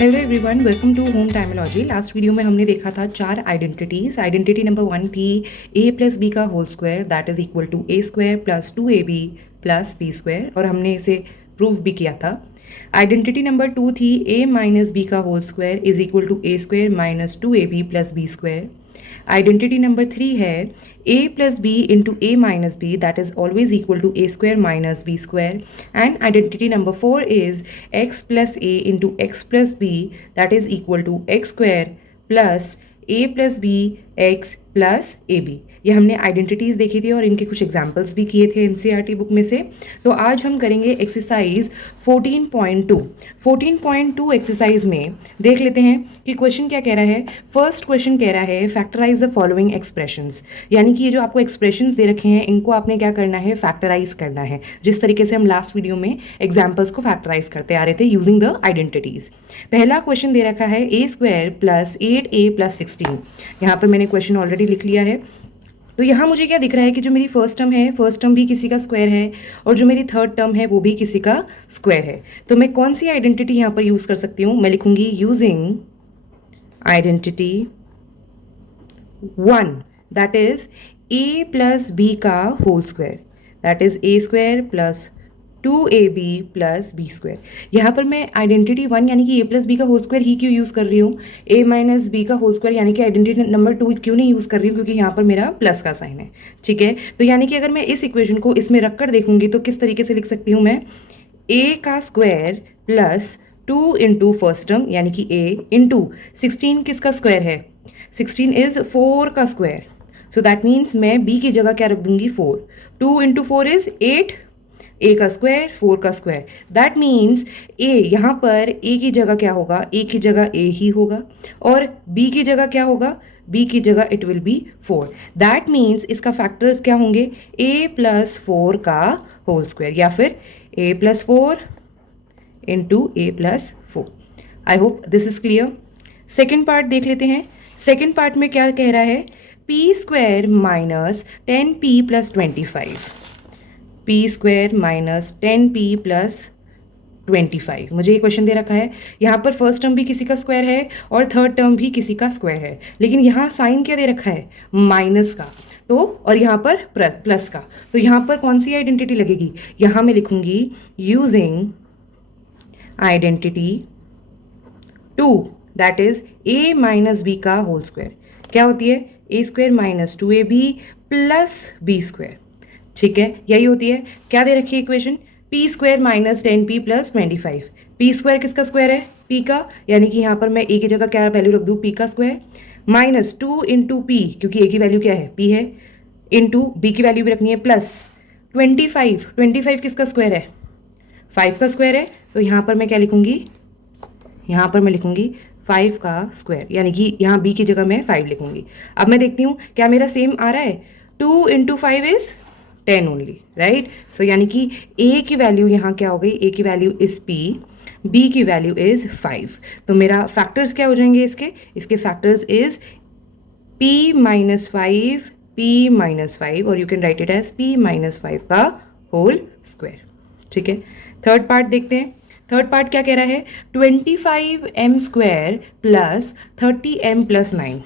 Hello everyone, welcome to home टाइमोलॉजी। Last video में हमने देखा था 4 आइडेंटिटीज। आइडेंटिटी नंबर 1 थी a प्लस बी का whole square that is equal to a square plus 2ab plus b square, और हमने इसे प्रूव भी किया था। आइडेंटिटी नंबर 2 थी a माइनस बी का whole square is equal to a square minus 2ab plus b square. Identity number 3 है a plus B into a minus B that is always equal to a square minus b square. And identity number 4 is x plus a into x plus b that is equal to x square plus a plus B X plus A B. ये हमने identities देखी थी और इनके कुछ examples भी किए थे एनसीईआरटी बुक में से। तो आज हम करेंगे एक्सरसाइज 14.2। 14.2 एक्सरसाइज में देख लेते हैं कि क्वेश्चन क्या कह रहा है। फर्स्ट क्वेश्चन कह रहा है फैक्टराइज द फॉलोइंग एक्सप्रेशंस, यानी कि ये जो आपको एक्सप्रेशंस दे रखे हैं इनको आपने क्या करना है, फैक्टराइज करना है, जिस तरीके से हम लास्ट वीडियो में एग्जाम्पल्स को फैक्टराइज करते आ रहे थे यूजिंग द आइडेंटिटीज। पहला क्वेश्चन दे रखा है a square plus 8a plus 16। यहाँ पर मैंने क्वेश्चन ऑलरेडी लिख लिया है। तो यहाँ मुझे क्या दिख रहा है कि जो मेरी फर्स्ट टर्म है, फर्स्ट टर्म भी किसी का स्क्वायर है और जो मेरी थर्ड टर्म है वो भी किसी का स्क्वायर है। तो मैं कौन सी आइडेंटिटी यहाँ पर यूज़ कर सकती हूँ, मैं लिखूंगी using identity 1 that is a plus B का whole square that is a square plus 2ab plus b square. यहाँ पर मैं आइडेंटिटी 1 यानी कि a प्लस बी का होल स्क्वायर ही क्यों यूज़ कर रही हूँ, a माइनस बी का होल स्क्वायर यानी कि आइडेंटिटी नंबर 2 क्यों नहीं यूज़ कर रही हूँ, क्योंकि यहाँ पर मेरा प्लस का साइन है। ठीक है, तो यानी कि अगर मैं इस इक्वेशन को इसमें रख कर देखूंगी तो किस तरीके से लिख सकती हूँ मैं, a का square plus 2 into first term यानी कि a इंटू 16 किसका स्क्वायर है, 16 इज 4 का स्क्वायर। सो दैट मीन्स मैं b की जगह क्या रख दूंगी, 4। 2 इंटू 4 इज 8, a का स्क्वायर 4 का स्क्वायर। दैट मीन्स a यहाँ पर a की जगह क्या होगा, a की जगह a ही होगा और b की जगह क्या होगा, b की जगह it will be 4। That means इसका फैक्टर्स क्या होंगे, a प्लस 4 का होल स्क्वायर या फिर a plus 4 into a plus 4। I hope this is clear. Second part देख लेते हैं। सेकेंड पार्ट में क्या कह रहा है, P square minus 10p plus 25, P square minus 10p plus 25। मुझे ये क्वेश्चन दे रखा है, यहाँ पर फर्स्ट टर्म भी किसी का स्क्वायर है और थर्ड टर्म भी किसी का स्क्वायर है, लेकिन यहाँ साइन क्या दे रखा है, माइनस का, तो और यहाँ पर प्लस का। तो यहाँ पर कौन सी आइडेंटिटी लगेगी, यहाँ मैं लिखूंगी using identity 2 that is a minus B का होल स्क्वायर। क्या होती है, a square minus 2ab plus b square. ठीक है, यही होती है। क्या दे रखी है equation, p square minus 10p plus 25। p square किसका स्क्वायर है, p का, यानी कि यहाँ पर मैं a की जगह क्या वैल्यू रख दूँ, p का स्क्वायर माइनस 2 इंटू p, क्योंकि a की वैल्यू क्या है, p है, इंटू b की वैल्यू भी रखनी है प्लस 25। 25 किसका स्क्वायर है, 5 का स्क्वायर है। तो यहाँ पर मैं क्या लिखूंगी, यहाँ पर मैं लिखूंगी 5 का स्क्वायर, यानी कि यहाँ b की जगह मैं 5 लिखूंगी। अब मैं देखती हूँ क्या मेरा सेम आ रहा है, 2 इंटू 5 इज 10 ओनली, राइट। सो यानी कि a की वैल्यू यहाँ क्या हो गई, a की वैल्यू इज p, b की वैल्यू इज 5। तो मेरा फैक्टर्स क्या हो जाएंगे इसके factors is p minus 5, p minus 5, और you can write it as p minus 5 का होल स्क्वायर। ठीक है, थर्ड पार्ट देखते हैं। थर्ड पार्ट क्या कह रहा है, 25m square plus 30m plus 9।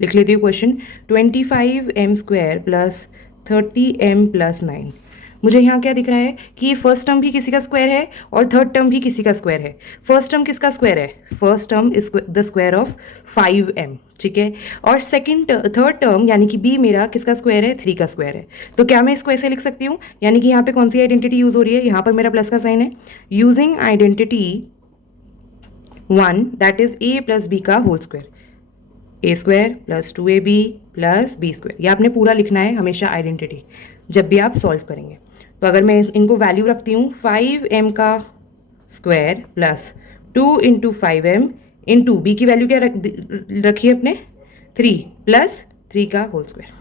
लिख लेती हूँ question, 25m square plus 30m plus 9। मुझे यहाँ क्या दिख रहा है कि फर्स्ट टर्म भी किसी का स्क्वायर है और थर्ड टर्म भी किसी का स्क्वायर है। फर्स्ट टर्म किसका स्क्वायर है, first term is the square of 5m। ठीक है, और थर्ड टर्म यानी कि b मेरा किसका स्क्वायर है, 3 का स्क्वायर है। तो क्या मैं इसको ऐसे लिख सकती हूँ, यानी कि यहाँ पे कौन सी आइडेंटिटी यूज हो रही है, यहाँ पर मेरा प्लस का साइन है, using identity 1 that is a plus B का whole square, a square plus 2ab plus b square. ये आपने पूरा लिखना है हमेशा आइडेंटिटी जब भी आप सॉल्व करेंगे। तो अगर मैं इनको वैल्यू रखती हूँ, 5m का square plus 2 into 5m into b की वैल्यू क्या रखिए अपने, 3 प्लस 3 का होल स्क्वायर।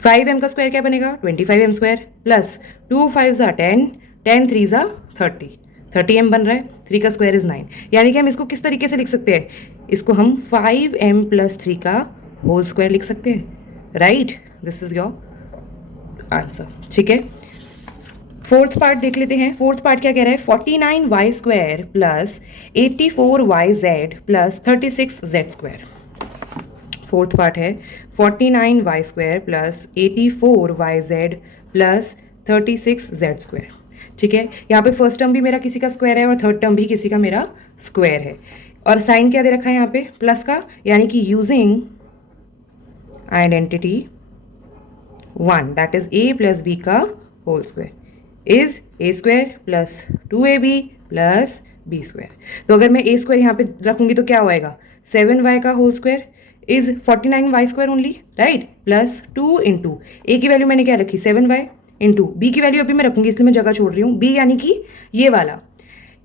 5m का स्क्वायर क्या बनेगा, 25m स्क्वायर प्लस 2 5 ज़ा 10, 10 3 ज़ा 30, 30m बन रहा है, 3 का स्क्वायर इज 9। यानी कि हम इसको किस तरीके से लिख सकते हैं, इसको हम 5m प्लस 3 का होल स्क्वायर लिख सकते हैं, right. This is your answer. ठीक है, फोर्थ पार्ट देख लेते हैं। फोर्थ पार्ट क्या कह रहा है, 49y² plus 84yz plus 36z²। Fourth part है 49y² plus 84yz plus 36z²। ठीक है, यहाँ पे फर्स्ट टर्म भी मेरा किसी का स्क्वायर है और थर्ड टर्म भी किसी का मेरा स्क्वायर है। और साइन क्या दे रखा है यहाँ पे, प्लस का, यानी कि using identity 1 that is a plus B का whole square is a² plus 2ab plus b²। तो अगर मैं a² यहाँ पे रखूंगी तो क्या होएगा, 7y का whole square is 49y² only, right, plus 2 into a की वैल्यू मैंने क्या रखी 7y इंटू बी की वैल्यू अभी मैं रखूंगी इसलिए मैं जगह छोड़ रही हूँ, b यानी कि ये वाला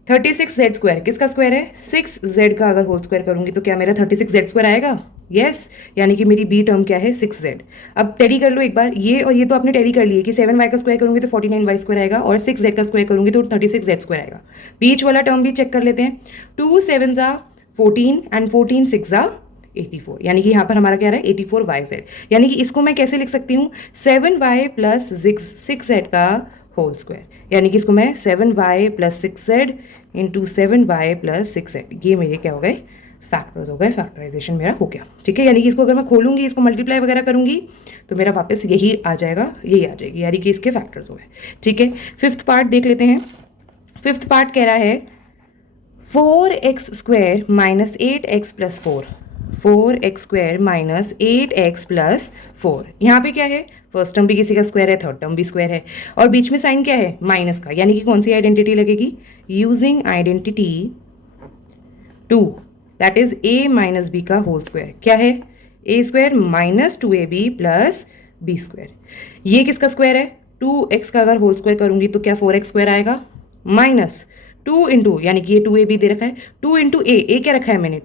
36z²। किसका स्क्वायर है, 6z का अगर होल स्क्वायर करूंगी तो क्या मेरा 36z² आएगा, यस, यानी कि मेरी बी टर्म क्या है 6z। अब टैली कर लो एक बार, ये और ये तो आपने टैली कर लिए कि 7y का स्क्वायर करूंगी तो 49y² आएगा और 6z का स्क्वायर करूंगी तो 36z² आएगा। बीच वाला टर्म भी चेक कर लेते हैं, 2 7 14 एंड 14 6 84, यानी कि यहाँ पर हमारा क्या रहा है 84yz। यानी कि इसको मैं कैसे लिख सकती हूँ, 7y प्लस 6z का होल स्क्वायर, यानी कि इसको मैं 7y plus 6z into 7y plus 6z, ये मेरे क्या हो गए फैक्टर्स हो गए, फैक्टराइजेशन मेरा हो गया। ठीक है, यानी कि इसको अगर मैं खोलूंगी, इसको मल्टीप्लाई वगैरह करूंगी तो मेरा वापस यही आ जाएगा, यही आ जाएगी, यानी कि इसके फैक्टर्स हो गए। ठीक है, फिफ्थ पार्ट देख लेते हैं। फिफ्थ पार्ट कह रहा है 4x² minus 8x plus 4, 4x² minus 8x plus 4। यहाँ पे क्या है, फर्स्ट टर्म भी किसी का स्क्वायर है, थर्ड टर्म भी स्क्वायर है और बीच में साइन क्या है माइनस का, यानी कि कौन सी आइडेंटिटी लगेगी, using identity 2 that is a minus B का होल स्क्वायर। क्या है, a² minus 2ab plus b²। ये किसका स्क्वायर है, 2x का अगर होल स्क्वायर करूंगी तो क्या 4x² आएगा, माइनस 2 इंटू, यानी कि ये 2ab दे रखा है, 2 इंटू a क्या रखा है मैंने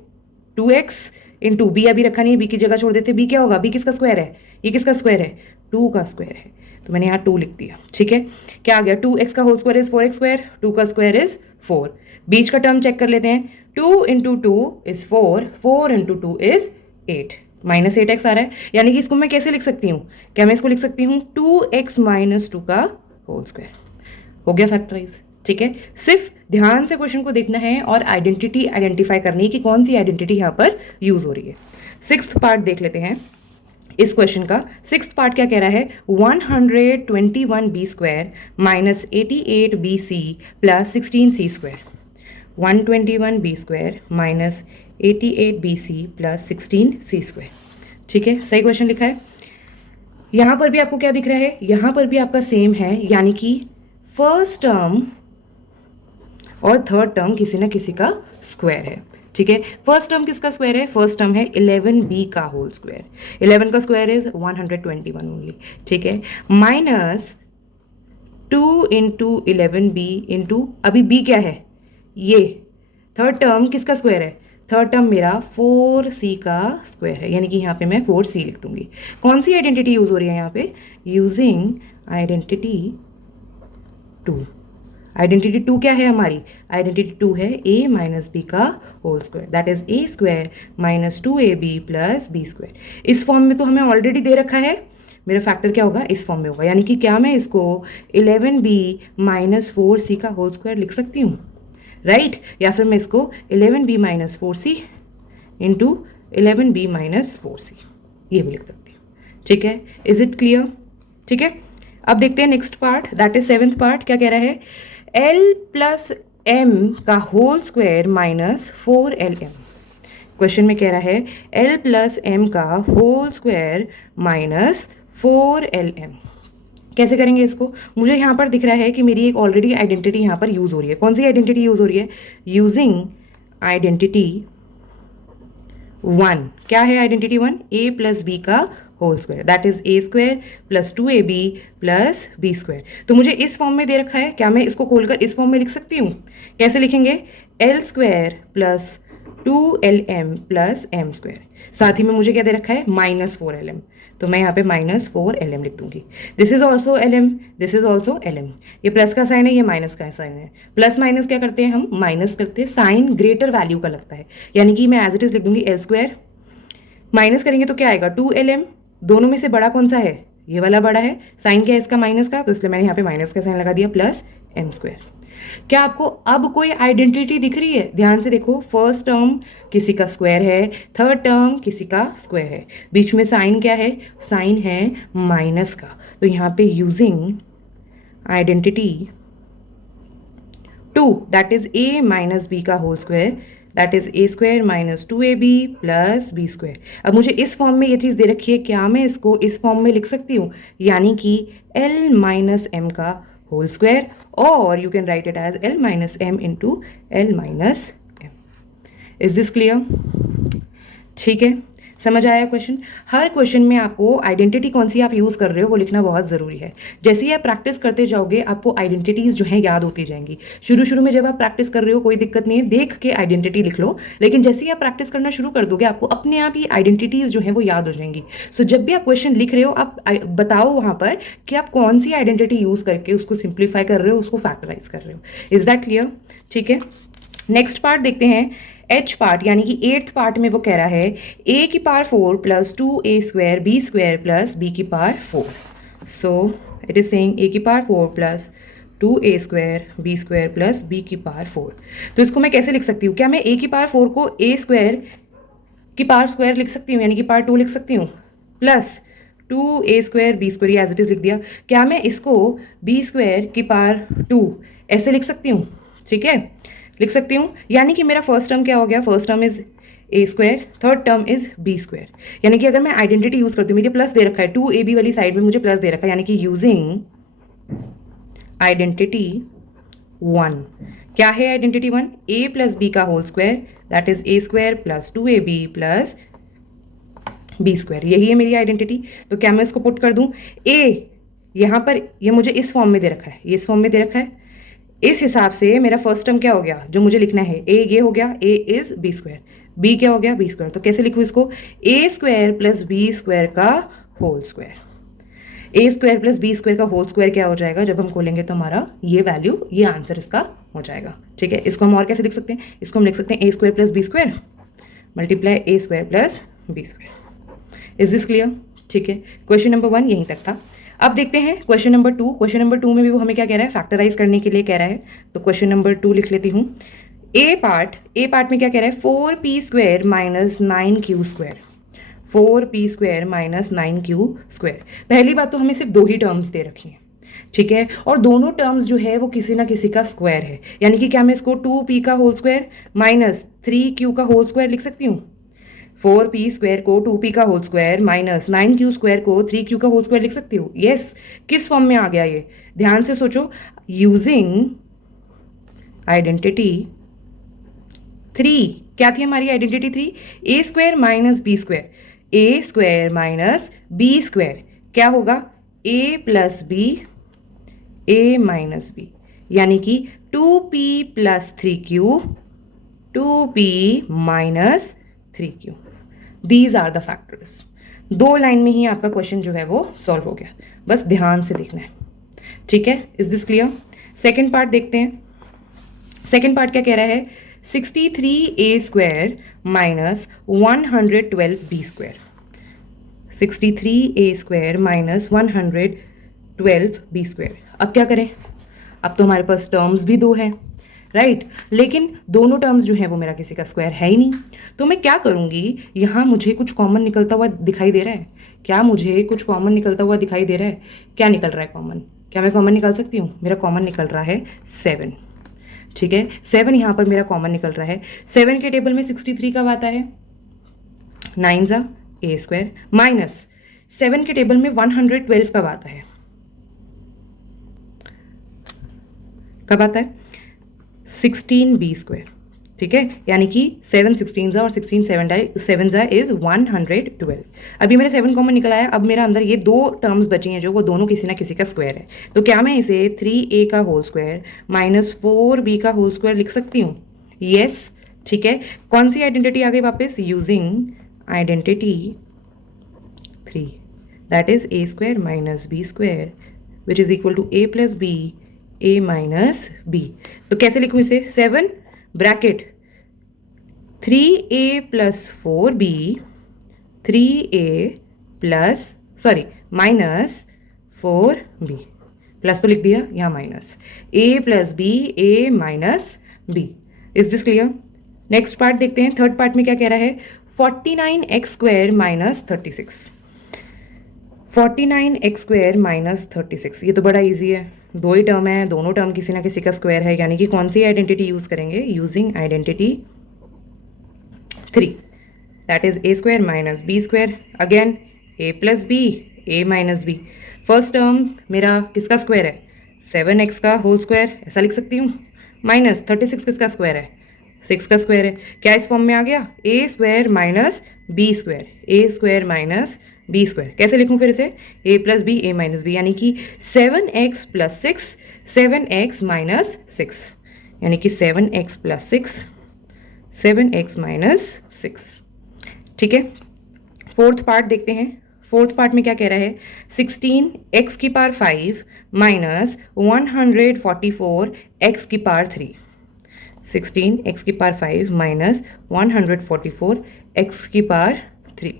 2x इंटू बी अभी रखा नहीं है, बी की जगह छोड़ देते, बी क्या होगा, बी किसका स्क्वायर है, ये किसका स्क्वायर है 2 का स्क्वायर है, तो मैंने यहाँ 2 लिख दिया। ठीक है, क्या आ गया, 2x का होल स्क्वायर इज 4x², 2 का स्क्वायर इज 4। बीच का टर्म चेक कर लेते हैं, 2 into 2 is 4, 4 into 2 is 8, minus 8x आ रहा है, यानी कि इसको मैं कैसे लिख सकती हूँ, क्या मैं इसको लिख सकती हूँ 2x माइनस 2 का होल स्क्वायर। हो गया फैक्टराइज। ठीक है, सिर्फ ध्यान से क्वेश्चन को देखना है और आइडेंटिटी आइडेंटिफाई करनी है कि कौन सी आइडेंटिटी यहाँ पर यूज हो रही है। सिक्स्थ पार्ट देख लेते हैं इस क्वेश्चन का। सिक्स्थ पार्ट क्या कह रहा है, 121b² minus 88bc plus 16c², 121b² minus 88bc plus 16c²। ठीक है, सही क्वेश्चन लिखा है। यहाँ पर भी आपको क्या दिख रहा है, यहाँ पर भी आपका सेम है, यानी कि फर्स्ट टर्म और थर्ड टर्म किसी ना किसी का स्क्वायर है। ठीक है, फर्स्ट टर्म किसका स्क्वायर है, फर्स्ट टर्म है 11b का होल स्क्वायर, 11 का स्क्वायर इज 121 ओनली। ठीक है, माइनस 2 इंटू 11b इंटू, अभी b क्या है, ये थर्ड टर्म किसका स्क्वायर है, थर्ड टर्म मेरा 4c का स्क्वायर है, यानी कि यहाँ पे मैं 4c लिख दूंगी। कौन सी आइडेंटिटी यूज हो रही है यहाँ पे, यूजिंग आइडेंटिटी 2। आइडेंटिटी 2 क्या है हमारी, आइडेंटिटी 2 है a माइनस बी का whole square that is a² minus 2ab plus b²। इस फॉर्म में तो हमें ऑलरेडी दे रखा है, मेरा फैक्टर क्या होगा इस फॉर्म में होगा, यानी कि क्या मैं इसको 11b माइनस 4c का होल स्क्वायर लिख सकती हूँ, राइट, या फिर मैं इसको 11b minus 4c into 11b minus 4c ये भी लिख सकती हूँ। ठीक है, इज इट क्लियर। ठीक है, अब देखते हैं next part that is seventh part. क्या कह रहा है, l प्लस m का whole square minus 4lm। Question में कह रहा है l प्लस m का होल स्क्वायर माइनस 4lm। कैसे करेंगे इसको, मुझे यहाँ पर दिख रहा है कि मेरी एक ऑलरेडी आइडेंटिटी यहाँ पर यूज हो रही है। कौन सी आइडेंटिटी यूज हो रही है, यूजिंग आइडेंटिटी 1। क्या है आइडेंटिटी 1, a प्लस बी का whole square that is a² plus 2ab plus b²। तो मुझे इस फॉर्म में दे रखा है, क्या मैं इसको खोलकर इस फॉर्म में लिख सकती हूँ, कैसे लिखेंगे, l² plus 2lm plus m², साथ ही में मुझे क्या दे रखा है माइनस 4lm, तो मैं यहाँ पे माइनस 4lm लिख दूंगी। This is also lm, this is also lm, ये प्लस का साइन है, ये माइनस का साइन है, प्लस माइनस क्या करते हैं हम माइनस करते हैं, साइन ग्रेटर वैल्यू का लगता है, यानी कि मैं एज इट इज लिख दूंगी l² माइनस करेंगे तो क्या आएगा 2lm, दोनों में से बड़ा कौन सा है ये वाला बड़ा है, साइन क्या है इसका माइनस का, तो इसलिए मैंने यहाँ पे माइनस का साइन लगा दिया, प्लस एम स्क्वायर। क्या आपको अब कोई आइडेंटिटी दिख रही है? ध्यान से देखो, फर्स्ट टर्म किसी का स्क्वायर है, थर्ड टर्म किसी का स्क्वायर है, बीच में साइन क्या है, साइन है माइनस का। तो यहाँ पे using identity 2 that is a minus B का whole square that is a square minus 2ab plus b square. अब मुझे इस फॉर्म में ये चीज़ दे रखी है, क्या मैं इसको इस फॉर्म में लिख सकती हूँ, यानी कि l माइनस एम का होल स्क्वायर, और you can write it as l minus m into l minus m. Is this clear? ठीक है, समझ आया क्वेश्चन? हर क्वेश्चन में आपको आइडेंटिटी कौन सी आप यूज़ कर रहे हो वो लिखना बहुत ज़रूरी है। जैसे ही आप प्रैक्टिस करते जाओगे आपको आइडेंटिटीज़ जो हैं याद होती जाएंगी। शुरू में जब आप प्रैक्टिस कर रहे हो कोई दिक्कत नहीं है, देख के आइडेंटिटी लिख लो, लेकिन जैसे ही आप प्रैक्टिस करना शुरू कर दोगे आपको अपने आप ही आइडेंटिटीज़ जो हैं वो याद हो जाएंगी। सो जब भी आप क्वेश्चन लिख रहे हो आप बताओ वहाँ पर कि आप कौन सी आइडेंटिटी यूज़ करके उसको सिंप्लीफाई कर रहे हो, उसको फैक्टराइज कर रहे हो। Is that clear? ठीक है, नेक्स्ट पार्ट देखते हैं, एच पार्ट, यानी कि 8th पार्ट में वो कह रहा है a की power 4 plus 2a square B square plus b की power 4। So it is saying a की power 4 plus 2a square B square plus b की पावर 4। तो इसको मैं कैसे लिख सकती हूँ? क्या मैं a की पावर 4 को a स्क्वायर की पावर स्क्वायर लिख सकती हूँ, यानी कि पावर 2 लिख सकती हूँ, plus 2a square B square, as it is लिख दिया। क्या मैं इसको b स्क्वायर की पावर 2 ऐसे लिख सकती हूँ? ठीक है, लिख सकती हूँ, यानी कि मेरा फर्स्ट टर्म क्या हो गया, first term is a square, third term is b square. यानी कि अगर मैं आइडेंटिटी यूज करती हूँ, मुझे प्लस दे रखा है 2ab वाली साइड में मुझे प्लस दे रखा है, यानी कि यूजिंग आइडेंटिटी 1, क्या है आइडेंटिटी 1, a प्लस बी का whole square that is a square plus 2ab plus b square, यही है मेरी आइडेंटिटी। तो क्या मैं इसको पुट कर दूं, a यहाँ पर ये मुझे इस फॉर्म में दे रखा है, ये इस फॉर्म में दे रखा है, इस हिसाब से मेरा फर्स्ट टर्म क्या हो गया जो मुझे लिखना है, a ये हो गया, a is b square, b क्या हो गया, b स्क्वायर। तो कैसे लिखूँ इसको, a square plus b square का whole square. a square plus b square का होल स्क्वायर क्या हो जाएगा, जब हम खोलेंगे तो हमारा ये वैल्यू, ये आंसर इसका हो जाएगा। ठीक है, इसको हम और कैसे लिख सकते हैं, इसको हम लिख सकते हैं a square plus b square multiply a square plus b square. Is this clear? ठीक है, क्वेश्चन नंबर 1 यहीं तक था। अब देखते हैं क्वेश्चन नंबर 2। क्वेश्चन नंबर 2 में भी वो हमें क्या कह रहा है, फैक्टराइज करने के लिए कह रहा है। तो क्वेश्चन नंबर 2 लिख लेती हूँ। ए पार्ट में क्या कह रहा है, 4p square minus 9q square, 4p square minus 9q square. पहली बात तो हमें सिर्फ 2 ही टर्म्स दे रखी हैं, ठीक है, और दोनों टर्म्स जो है वो किसी ना किसी का स्क्वायर है, यानी कि क्या मैं इसको 2p का होल स्क्वायर माइनस 3q का होल स्क्वायर लिख सकती हूँ। 4p स्क्वायर को 2p का whole square minus 9q square को 3q का होल स्क्वायर लिख सकती हूँ। यस, किस फॉर्म में आ गया ये, ध्यान से सोचो, यूजिंग आइडेंटिटी 3। क्या थी हमारी identity 3, a square minus b square, a square minus b square क्या होगा, a plus b, a minus b, यानी कि 2p plus 3q, 2p minus 3q। These are the factors. 2 line में ही आपका क्वेश्चन जो है वो सॉल्व हो गया, बस ध्यान से देखना है। ठीक है, is this clear? Second part देखते हैं। सेकेंड पार्ट क्या कह रहा है, 63a square minus 112b square, 63a square minus 112b square. अब क्या करें, अब तो हमारे पास टर्म्स भी 2 हैं, राइट, लेकिन दोनों टर्म्स जो है वो मेरा किसी का स्क्वायर है ही नहीं। तो मैं क्या करूँगी, यहाँ मुझे कुछ कॉमन निकलता हुआ दिखाई दे रहा है, क्या मुझे कुछ कॉमन निकलता हुआ दिखाई दे रहा है, क्या निकल रहा है कॉमन, क्या मैं कॉमन निकाल सकती हूँ, मेरा कॉमन निकल रहा है 7। ठीक है, 7 यहाँ पर मेरा कॉमन निकल रहा है। 7 के टेबल में 63 कब आता है, 9 जा a स्क्वायर, माइनस 7 के टेबल में 112 कब आता है, कब आता है, 16b स्क्वायर। ठीक है, यानी कि 7 16 जा और 16 7 जा इज 112। अभी मेरे 7 कॉमन निकल आया, अब मेरा अंदर ये 2 टर्म्स बची हैं जो वो दोनों किसी ना किसी का स्क्वायर है। तो क्या मैं इसे 3a का होल स्क्वायर माइनस 4b का होल स्क्वायर लिख सकती हूँ? यस, ठीक है, कौन सी आइडेंटिटी आ गई वापस, using identity 3 that is a square minus b square which is equal to a plus b, a minus b। तो कैसे लिखूं इसे, 7 bracket 3a plus 4b, 3a plus sorry minus 4b, plus तो लिख दिया, यहाँ minus a plus b, a minus b. Is this clear? Next part देखते हैं। थर्ड पार्ट में क्या कह रहा है, 49x² माइनस 36। 49x² माइनस 36, ये तो बड़ा इजी है, दो ही टर्म है, दोनों टर्म किसी ना किसी का स्क्वायर है, यानी कि कौन सी आइडेंटिटी यूज करेंगे, using identity 3, that is a² minus b²। Again a plus b, a minus b. First term मेरा किसका स्क्वायर है, 7x का होल स्क्वायर, ऐसा लिख सकती हूँ, माइनस 36 किसका स्क्वायर है, 6 का स्क्वायर है। क्या इस फॉर्म में आ गया, a² minus b², a² minus b²। कैसे लिखूं फिर इसे, a plus b, a minus b, यानी कि 7x प्लस 6, 7x माइनस 6, यानी कि 7x प्लस 6, 7x माइनस 6। ठीक है, फोर्थ पार्ट देखते हैं। फोर्थ पार्ट में क्या कह रहा है, 16x⁵ minus 144x⁵। 16x⁵ minus 144x⁵।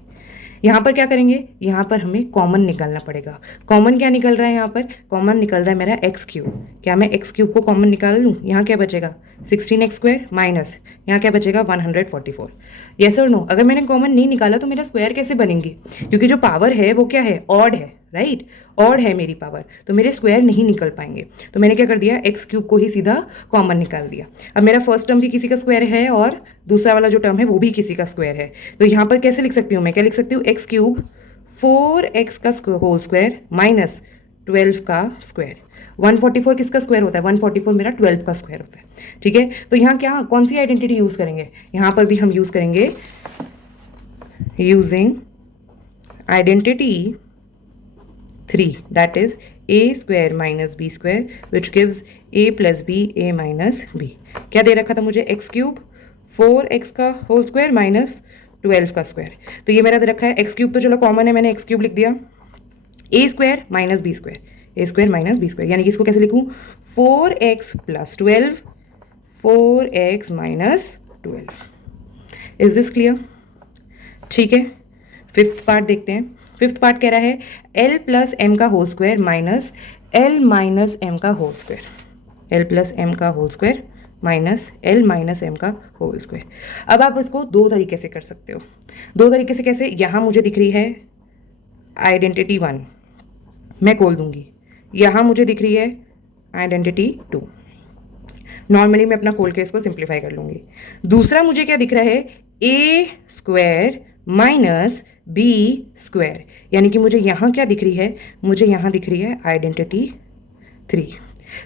यहाँ पर क्या करेंगे, यहाँ पर हमें कॉमन निकालना पड़ेगा। कॉमन क्या निकल रहा है, यहाँ पर कॉमन निकल रहा है मेरा x³। क्या मैं x³ को कॉमन निकाल लूँ, यहाँ क्या बचेगा 16x² माइनस, यहाँ क्या बचेगा 144। यस और नो? अगर मैंने कॉमन नहीं निकाला तो मेरा स्क्वायर कैसे बनेंगे, क्योंकि जो पावर है वो क्या है, ऑड है, राइट, ऑड है मेरी पावर, तो मेरे स्क्वायर नहीं निकल पाएंगे। तो मैंने क्या कर दिया, x³ को ही सीधा कॉमन निकाल दिया। अब मेरा फर्स्ट टर्म भी किसी का स्क्वायर है और दूसरा वाला जो टर्म है वो भी किसी का स्क्वायर है, तो यहाँ पर कैसे लिख सकती हूँ मैं, क्या लिख सकती हूँ, x³ 4x का होल स्क्वायर माइनस 12 का स्क्वायर। 144 किसका स्क्वायर होता है, 144 मेरा 12 का स्क्वायर होता है। ठीक है, तो यहाँ क्या, कौन सी आइडेंटिटी यूज करेंगे, यहाँ पर भी हम यूज करेंगे using identity 3, that is a² minus b² which gives a plus b, a minus b. क्या दे रखा था मुझे, x³ 4x का होल स्क्वायर माइनस 12 का स्क्वायर, तो ये मेरा दे रखा है x³ तो चलो कॉमन है, मैंने x³ लिख दिया, a² minus b², a² minus b², यानी कि इसको कैसे लिखूं, 4x plus 12, 4x minus 12। Is this clear? ठीक है, फिफ्थ पार्ट देखते हैं। फिफ्थ पार्ट कह रहा है l प्लस एम का whole square minus l minus m का whole square, l plus m का whole square minus l minus m का होल स्क्वायर। अब आप इसको दो तरीके से कर सकते हो, दो तरीके से कैसे, यहाँ मुझे दिख रही है आइडेंटिटी 1, मैं खोल दूंगी, यहाँ मुझे दिख रही है आइडेंटिटी 2, नॉर्मली मैं अपना खोल के इसको सिंप्लीफाई कर लूंगी। दूसरा मुझे क्या दिख रहा है, a² माइनस b², यानी कि मुझे यहाँ क्या दिख रही है, मुझे यहाँ दिख रही है आइडेंटिटी 3।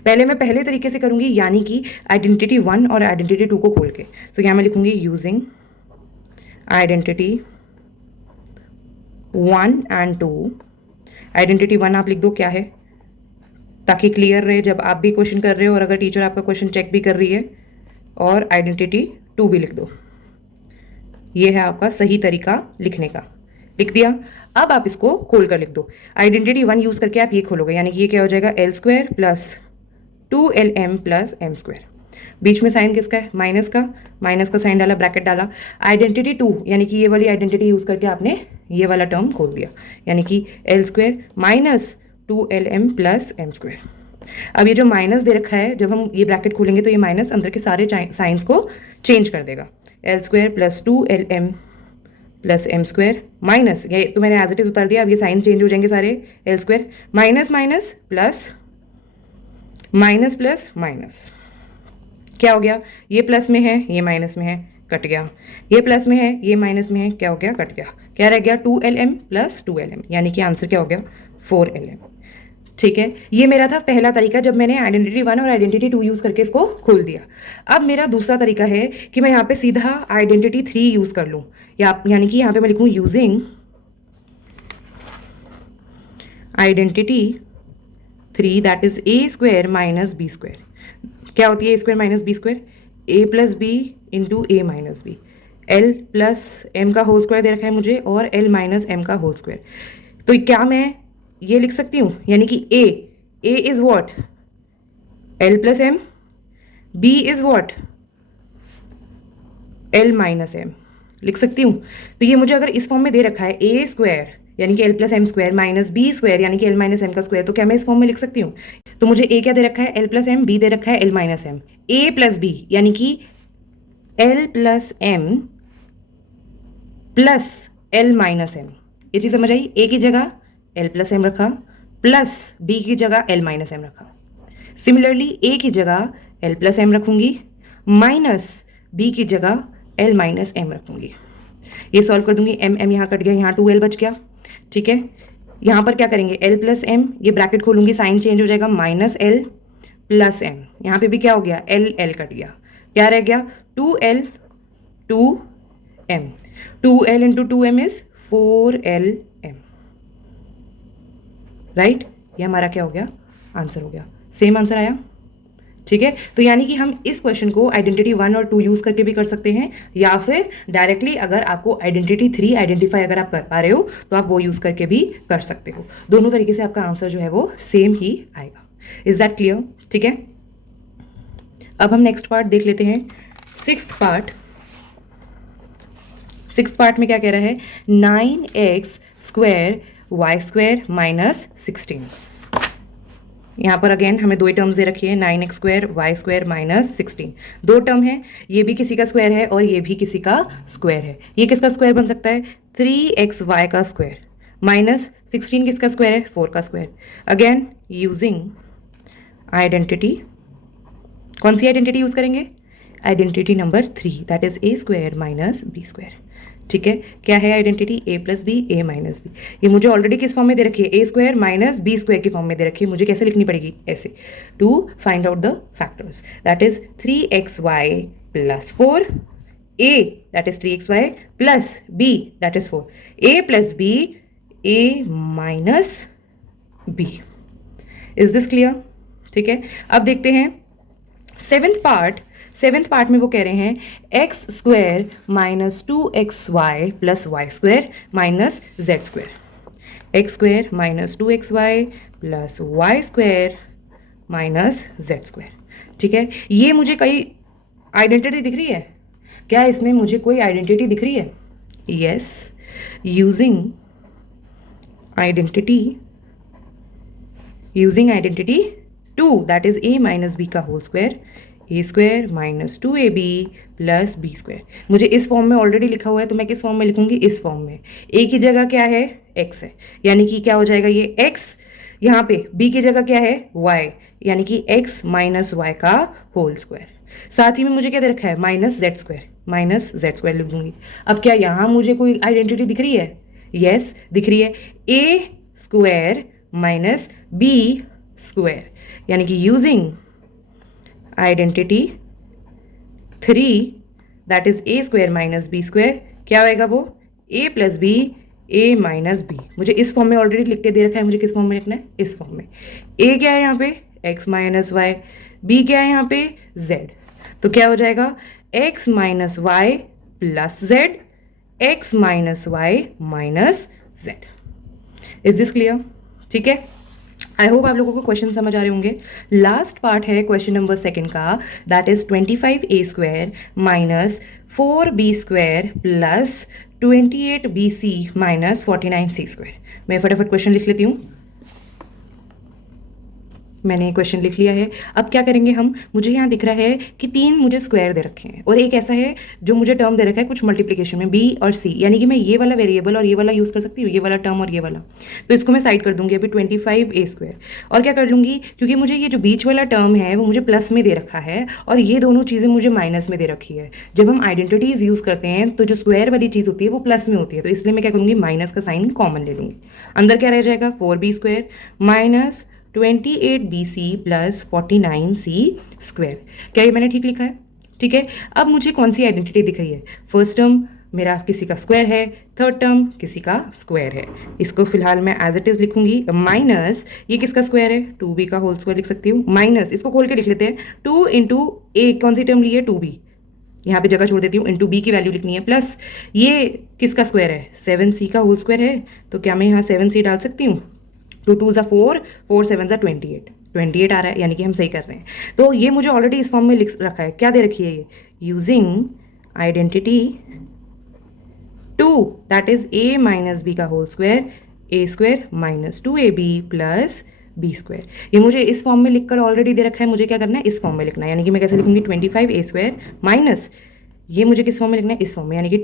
पहले मैं पहले तरीके से करूंगी, यानी कि आइडेंटिटी 1 और आइडेंटिटी 2 को खोल के, तो यहाँ मैं लिखूंगी यूजिंग आइडेंटिटी 1 एंड 2। आइडेंटिटी 1 आप लिख दो क्या है, ताकि क्लियर रहे जब आप भी क्वेश्चन कर रहे हो और अगर टीचर आपका क्वेश्चन चेक भी कर रही है, और आइडेंटिटी 2 भी लिख दो, ये है आपका सही तरीका लिखने का। लिख दिया, अब आप इसको खोल कर लिख दो। आइडेंटिटी 1 यूज करके आप ये खोलोगे, यानी कि ये क्या हो जाएगा, l² plus 2lm plus m²। बीच में साइन किसका है, माइनस का, माइनस का साइन डाला, ब्रैकेट डाला। आइडेंटिटी 2 यानी कि ये वाली आइडेंटिटी यूज करके आपने ये वाला टर्म खोल दिया, यानी कि l² minus 2lm plus m²। अब ये जो माइनस दे रखा है, जब हम ये ब्रैकेट खोलेंगे तो ये माइनस अंदर के सारे साइंस को चेंज कर देगा, l² plus 2lm plus m² minus, ये तो मैंने एज इट इज उतार दिया, अब ये साइन चेंज हो जाएंगे सारे, l² minus minus plus, minus plus minus, क्या हो गया, ये प्लस में है, ये माइनस में है, कट गया, ये प्लस में है, ये माइनस में है, क्या हो गया, कट गया, क्या रह गया, 2lm प्लस 2lm, यानी कि आंसर क्या हो गया, 4lm। ठीक है, ये मेरा था पहला तरीका, जब मैंने आइडेंटिटी 1 और आइडेंटिटी 2 यूज करके इसको खोल दिया। अब मेरा दूसरा तरीका है कि मैं यहाँ पे सीधा आइडेंटिटी 3 यूज कर लूँ, यानी कि यहाँ पे मैं लिखूँ using identity 3, that is a² minus b²। क्या होती है a² minus b², a plus B into a minus b, l plus m का होल स्क्वायर दे रखा है मुझे और l माइनस m का होल स्क्वायर। तो क्या मैं ये लिख सकती हूँ, यानी कि a is what, l plus m, b is what, l minus m लिख सकती हूँ। तो ये मुझे अगर इस फॉर्म में दे रखा है a² यानी कि l plus m square minus b square यानी कि एल माइनस एम का स्क्वायर, तो क्या मैं इस फॉर्म में लिख सकती हूँ? तो मुझे ए क्या दे रखा है? एल प्लस एम, बी दे रखा है l minus m, a plus b यानी कि l plus m plus l minus m. ये चीज़ समझ आई? ए की जगह एल प्लस एम रखा प्लस बी की जगह एल माइनस एम रखा। सिमिलरली ए की जगह एल प्लस एम रखूंगी माइनस बी की जगह एल माइनस एम रखूंगी। ये सॉल्व कर दूंगी, एम एम यहाँ कट गया, यहाँ 2l बच गया। ठीक है, यहाँ पर क्या करेंगे? एल प्लस एम, ये ब्रैकेट खोलूंगी, साइन चेंज हो जाएगा, माइनस एल प्लस एम। यहाँ पे भी क्या हो गया? एल एल कट गया, क्या रह गया? 2l 2m, 2l into 2m is 4lm, right? ये हमारा क्या हो गया? आंसर हो गया। सेम आंसर आया। ठीक है, तो यानी कि हम इस क्वेश्चन को आइडेंटिटी 1 और 2 यूज करके भी कर सकते हैं, या फिर डायरेक्टली अगर आपको आइडेंटिटी 3 आइडेंटिफाई अगर आप कर पा रहे हो तो आप वो यूज करके भी कर सकते हो। दोनों तरीके से आपका आंसर जो है वो सेम ही आएगा। Is that clear? ठीक है, अब हम नेक्स्ट पार्ट देख लेते हैं, सिक्स्थ पार्ट। सिक्स्थ पार्ट में क्या कह रहा है? 9x square Y square minus 16। यहाँ पर अगेन हमें दो ही टर्म्स दे रखी है, 9x square Y square minus 16। दो टर्म है, ये भी किसी का स्क्वायर है और ये भी किसी का स्क्वायर है। ये किसका स्क्वायर बन सकता है? 3xy का स्क्वायर माइनस 16 किसका स्क्वायर है? 4 का स्क्वायर। अगेन यूजिंग आइडेंटिटी, कौन सी आइडेंटिटी यूज करेंगे? Identity number 3, that is a square minus b square. ठीक है, क्या है identity? A plus b, a minus b. ये मुझे ऑलरेडी किस फॉर्म में दे रखी है? A square minus b square की फॉर्म में दे रखी है। मुझे कैसे लिखनी पड़ेगी? ऐसे, to find out the factors, that is 3xy plus 4, a that is 3xy plus B that is 4, a plus b, a minus b. Is this clear? ठीक है, अब देखते हैं सेवेंथ पार्ट। सेवेंथ पार्ट में वो कह रहे हैं x square minus 2xy plus y square minus z square. X square minus 2xy plus y square minus z square. ठीक है, ये मुझे कई आइडेंटिटी दिख रही है क्या? इसमें मुझे कोई आइडेंटिटी दिख रही है? Yes, using identity 2, that is a minus B का whole square, a square minus 2ab plus b square. मुझे इस फॉर्म में ऑलरेडी लिखा हुआ है, तो मैं किस फॉर्म में लिखूंगी? इस फॉर्म में। a की जगह क्या है? x है, यानी कि क्या हो जाएगा ये x, यहाँ पे b की जगह क्या है? y, यानी कि x माइनस वाई का होल स्क्वायर। साथ ही में मुझे क्या दे रखा है? Minus z square, minus z square लिख दूंगी। अब क्या यहाँ मुझे कोई आइडेंटिटी दिख रही है? यस, दिख रही है, a square minus b square, यानी कि using identity 3, that is a square minus b square, क्या होएगा वो? A plus b, a minus b. मुझे इस फॉर्म में ऑलरेडी लिख के दे रखा है, मुझे किस फॉर्म में लिखना है? इस फॉर्म में। ए क्या है यहाँ पे? एक्स माइनस वाई, बी क्या है यहाँ पे? जेड। तो क्या हो जाएगा? X minus y plus z, x minus y minus z. Is this clear? ठीक है, आई होप आप लोगों को क्वेश्चन समझ आ रहे होंगे। लास्ट पार्ट है क्वेश्चन नंबर सेकंड का, that is 25a square minus 4b square plus 28bc minus 49c square. मैं फटाफट क्वेश्चन लिख लेती हूँ। मैंने क्वेश्चन लिख लिया है। अब क्या करेंगे हम? मुझे यहाँ दिख रहा है कि 3 मुझे स्क्वायर दे रखे हैं और एक ऐसा है जो मुझे टर्म दे रखा है कुछ मल्टीप्लिकेशन में, b और c, यानी कि मैं ये वाला वेरिएबल और ये वाला यूज़ कर सकती हूँ, ये वाला टर्म और ये वाला। तो इसको मैं साइड कर दूंगी अभी 25a स्क्वायर, और क्या कर लूँगी, क्योंकि मुझे ये जो बीच वाला टर्म है वो मुझे प्लस में दे रखा है और ये दोनों चीज़ें मुझे माइनस में दे रखी है। जब हम आइडेंटिटीज़ यूज़ करते हैं तो जो स्क्वायर वाली चीज़ होती है वो प्लस में होती है, तो इसलिए मैं क्या करूँगी? माइनस का साइन कॉमन ले लूँगी। अंदर क्या रह जाएगा? 4b square minus 28bc plus 49c square. क्या ये मैंने ठीक लिखा है? ठीक है, अब मुझे कौन सी आइडेंटिटी दिख रही है? फर्स्ट टर्म मेरा किसी का स्क्वायर है, थर्ड टर्म किसी का स्क्वायर है। इसको फिलहाल मैं एज इट इज लिखूंगी, माइनस ये किसका स्क्वायर है? 2b का होल स्क्वायर लिख सकती हूँ, माइनस इसको खोल के लिख लेते हैं, 2 इंटू ए, कौन सी टर्म ली है? 2b, यहाँ पे जगह छोड़ देती हूँ, इंटू बी की वैल्यू लिखनी है, प्लस ये किसका स्क्वायर है? 7c का होल स्क्वायर है, तो क्या मैं यहाँ 7c डाल सकती हूँ? 2 2 ज़ा 4, 4 7 ज़ा 28, 28 आ रहा है, यानी कि हम सही कर रहे हैं। तो ये मुझे ऑलरेडी इस फॉर्म में लिख रखा है। क्या दे रखी है ये? Using identity 2 that is a minus B का whole square, a square minus 2ab plus b square. ये मुझे इस फॉर्म में लिखकर ऑलरेडी दे रखा है, मुझे क्या करना है, इस फॉर्म में लिखना है। यानी कि मैं कैसे लिखूंगी, 25 ए स्क्वायर माइनस, ये मुझे किस फॉर्म में लिखना है, इस फॉर्म में, यानी कि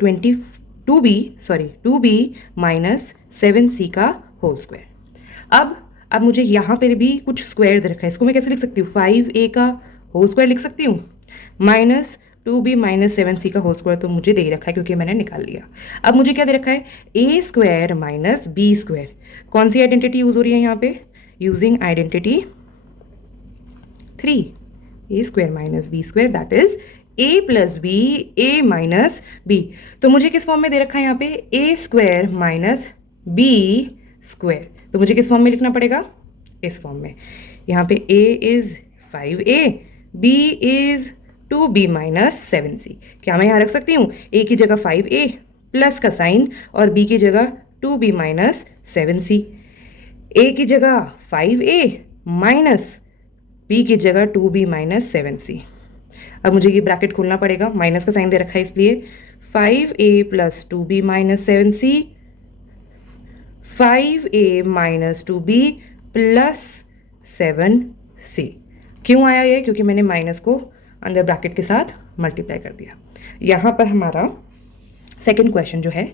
2b माइनस 7c का होल स्क्वायर। अब मुझे यहाँ पर भी कुछ स्क्वायर दे रखा है, इसको मैं कैसे लिख सकती हूँ, 5a का होल स्क्वायर लिख सकती हूँ माइनस 2b माइनस 7c का होल स्क्वायर, तो मुझे दे ही रखा है क्योंकि मैंने निकाल लिया। अब मुझे क्या दे रखा है, a square minus b square. कौन सी आइडेंटिटी यूज हो रही है यहाँ पे, using identity 3, a square minus b square that is a plus b, a minus b. तो मुझे किस फॉर्म में दे रखा है यहाँ पे, ए स्क्वायर माइनस बी स्क्वायर, तो मुझे किस फॉर्म में लिखना पड़ेगा, इस फॉर्म में। यहाँ पे a is 5a, b is 2b minus 7c। क्या मैं यहाँ रख सकती हूँ, a की जगह 5a प्लस का साइन और b की जगह 2b माइनस 7c, a की जगह 5a माइनस b की जगह 2b माइनस 7c। अब मुझे ये ब्रैकेट खोलना पड़ेगा, माइनस का साइन दे रखा है इसलिए 5a plus 2b minus 7c, 5a minus 2b plus 7c। क्यों आया ये, क्योंकि मैंने माइनस को अंदर ब्रैकेट के साथ मल्टीप्लाई कर दिया। यहाँ पर हमारा सेकंड क्वेश्चन जो है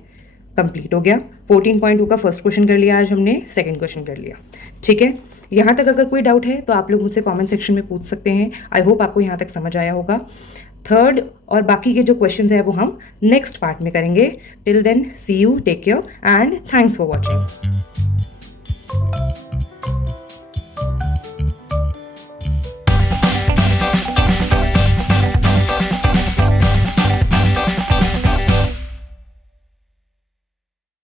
कंप्लीट हो गया। 14.2 का फर्स्ट क्वेश्चन कर लिया आज हमने, सेकंड क्वेश्चन कर लिया। ठीक है, यहाँ तक अगर कोई डाउट है तो आप लोग मुझसे कमेंट सेक्शन में पूछ सकते हैं। आई होप आपको यहाँ तक समझ आया होगा। थर्ड और बाकी के जो क्वेश्चंस है वो हम नेक्स्ट पार्ट में करेंगे। Till then see you, take care and thanks for watching.